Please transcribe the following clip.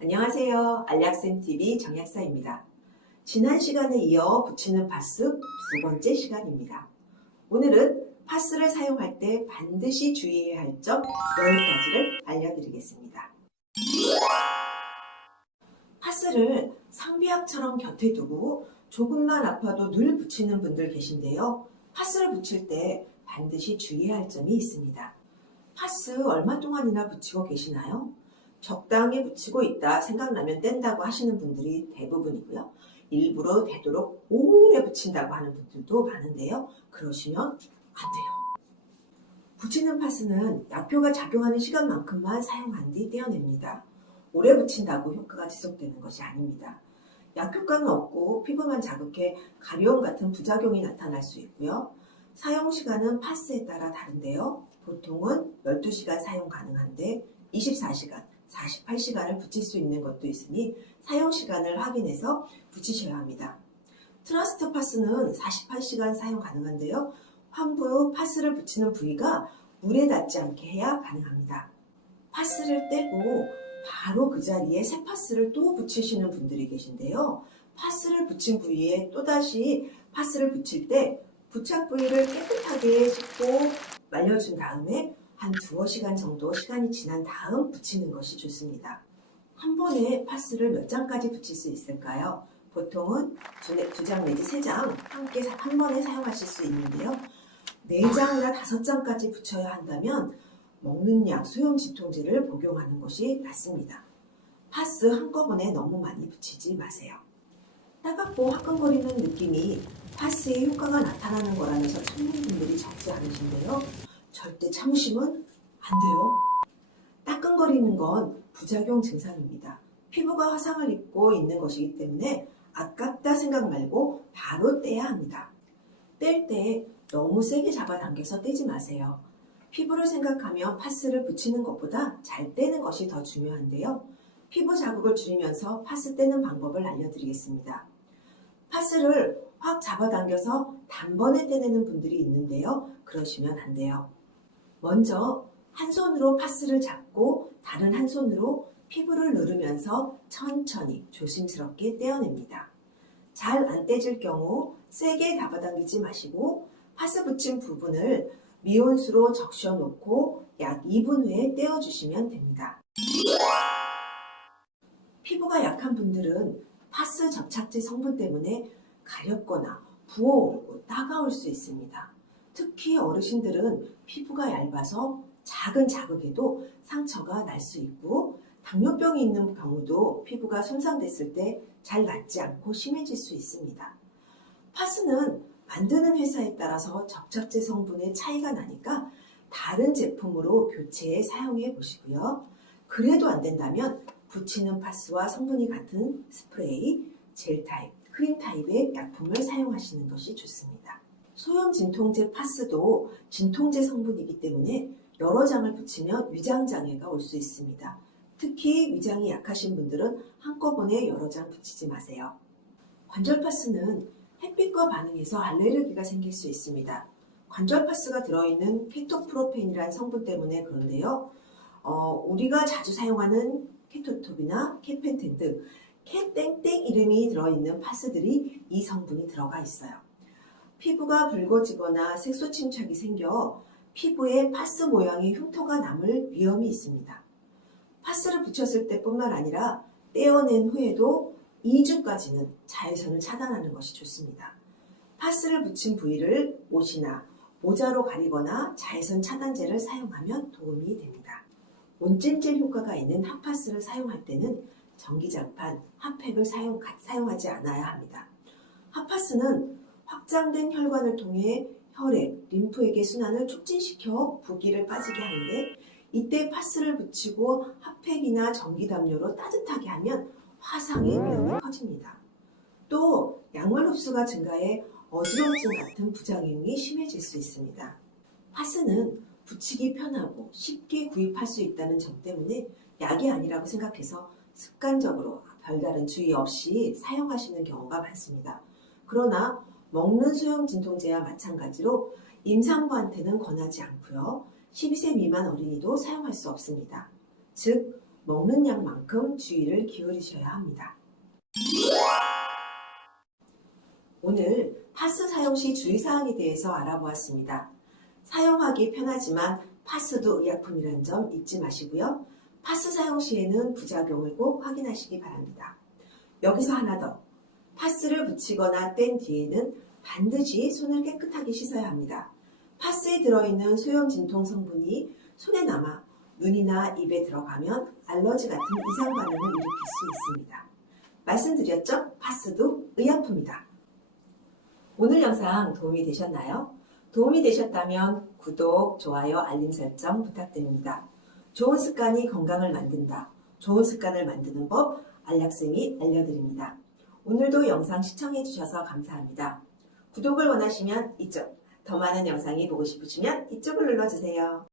안녕하세요. 알약쌤TV 정약사입니다. 지난 시간에 이어 붙이는 파스 두 번째 시간입니다. 오늘은 파스를 사용할 때 반드시 주의해야 할 점 10가지를 알려드리겠습니다. 파스를 상비약처럼 곁에 두고 조금만 아파도 늘 붙이는 분들 계신데요. 파스를 붙일 때 반드시 주의해야 할 점이 있습니다. 파스 얼마 동안이나 붙이고 계시나요? 적당히 붙이고 있다 생각나면 뗀다고 하시는 분들이 대부분이고요. 일부러 되도록 오래 붙인다고 하는 분들도 많은데요. 그러시면 안 돼요. 붙이는 파스는 약효가 작용하는 시간만큼만 사용한 뒤 떼어냅니다. 오래 붙인다고 효과가 지속되는 것이 아닙니다. 약효과는 없고 피부만 자극해 가려움 같은 부작용이 나타날 수 있고요. 사용 시간은 파스에 따라 다른데요. 보통은 12시간 사용 가능한데 24시간, 48시간을 붙일 수 있는 것도 있으니 사용 시간을 확인해서 붙이셔야 합니다. 트러스트 파스는 48시간 사용 가능한데요. 환부 파스를 붙이는 부위가 물에 닿지 않게 해야 가능합니다. 파스를 떼고 바로 그 자리에 새 파스를 또 붙이시는 분들이 계신데요. 파스를 붙인 부위에 또다시 파스를 붙일 때 부착 부위를 깨끗하게 씻고 말려준 다음에 한 두어 시간 정도 시간이 지난 다음 붙이는 것이 좋습니다. 한 번에 파스를 몇 장까지 붙일 수 있을까요? 보통은 두 장 내지 세 장 함께 한 번에 사용하실 수 있는데요. 4장이나 5장까지 붙여야 한다면 먹는 약, 소염 진통제를 복용하는 것이 낫습니다. 파스 한꺼번에 너무 많이 붙이지 마세요. 따갑고 화끈거리는 느낌이 파스의 효과가 나타나는 거라면서 찾는 분들이 적지 않으신데요. 절대 참으시면 안 돼요. 따끔거리는 건 부작용 증상입니다. 피부가 화상을 입고 있는 것이기 때문에 아깝다 생각 말고 바로 떼야 합니다. 뗄 때 너무 세게 잡아당겨서 떼지 마세요. 피부를 생각하면 파스를 붙이는 것보다 잘 떼는 것이 더 중요한데요. 피부 자극을 줄이면서 파스 떼는 방법을 알려드리겠습니다. 파스를 확 잡아당겨서 단번에 떼내는 분들이 있는데요. 그러시면 안 돼요. 먼저 한 손으로 파스를 잡고 다른 한 손으로 피부를 누르면서 천천히 조심스럽게 떼어냅니다. 잘 안 떼질 경우 세게 잡아당기지 마시고 파스 붙인 부분을 미온수로 적셔 놓고 약 2분 후에 떼어주시면 됩니다. 피부가 약한 분들은 파스 접착제 성분 때문에 가렵거나 부어오르고 따가울 수 있습니다. 특히 어르신들은 피부가 얇아서 작은 자극에도 상처가 날 수 있고 당뇨병이 있는 경우도 피부가 손상됐을 때 잘 낫지 않고 심해질 수 있습니다. 파스는 만드는 회사에 따라서 접착제 성분의 차이가 나니까 다른 제품으로 교체해 사용해 보시고요. 그래도 안 된다면 붙이는 파스와 성분이 같은 스프레이, 젤 타입, 크림 타입의 약품을 사용하시는 것이 좋습니다. 소염 진통제 파스도 진통제 성분이기 때문에 여러 장을 붙이면 위장장애가 올 수 있습니다. 특히 위장이 약하신 분들은 한꺼번에 여러 장 붙이지 마세요. 관절 파스는 햇빛과 반응해서 알레르기가 생길 수 있습니다. 관절 파스가 들어있는 케토프로펜이라는 성분 때문에 그런데요. 우리가 자주 사용하는 케토톱이나 케펜텐 등 케땡땡 이름이 들어있는 파스들이 이 성분이 들어가 있어요. 피부가 붉어지거나 색소 침착이 생겨 피부에 파스 모양의 흉터가 남을 위험이 있습니다. 파스를 붙였을 때뿐만 아니라 떼어낸 후에도 2주까지는 자외선을 차단하는 것이 좋습니다. 파스를 붙인 부위를 옷이나 모자로 가리거나 자외선 차단제를 사용하면 도움이 됩니다. 온찜질 효과가 있는 핫파스를 사용할 때는 전기장판, 핫팩을 사용하지 않아야 합니다. 핫파스는 확장된 혈관을 통해 혈액, 림프에게 순환을 촉진시켜 부기를 빠지게 하는데 이때 파스를 붙이고 핫팩이나 전기담요로 따뜻하게 하면 화상의 위험이 커집니다. 또 약물 흡수가 증가해 어지럼증 같은 부작용이 심해질 수 있습니다. 파스는 붙이기 편하고 쉽게 구입할 수 있다는 점 때문에 약이 아니라고 생각해서 습관적으로 별다른 주의 없이 사용하시는 경우가 많습니다. 그러나 먹는 소형 진통제와 마찬가지로 임산부한테는 권하지 않고요. 12세 미만 어린이도 사용할 수 없습니다. 즉, 먹는 양만큼 주의를 기울이셔야 합니다. 오늘 파스 사용 시 주의사항에 대해서 알아보았습니다. 사용하기 편하지만 파스도 의약품이라는 점 잊지 마시고요. 파스 사용 시에는 부작용을 꼭 확인하시기 바랍니다. 여기서 하나 더. 파스를 붙이거나 뗀 뒤에는 반드시 손을 깨끗하게 씻어야 합니다. 파스에 들어있는 소형 진통 성분이 손에 남아 눈이나 입에 들어가면 알러지 같은 이상 반응을 일으킬 수 있습니다. 말씀드렸죠? 파스도 의약품이다. 오늘 영상 도움이 되셨나요? 도움이 되셨다면 구독, 좋아요, 알림 설정 부탁드립니다. 좋은 습관이 건강을 만든다. 좋은 습관을 만드는 법 안락쌤이 알려드립니다. 오늘도 영상 시청해주셔서 감사합니다. 구독을 원하시면 이쪽, 더 많은 영상이 보고 싶으시면 이쪽을 눌러주세요.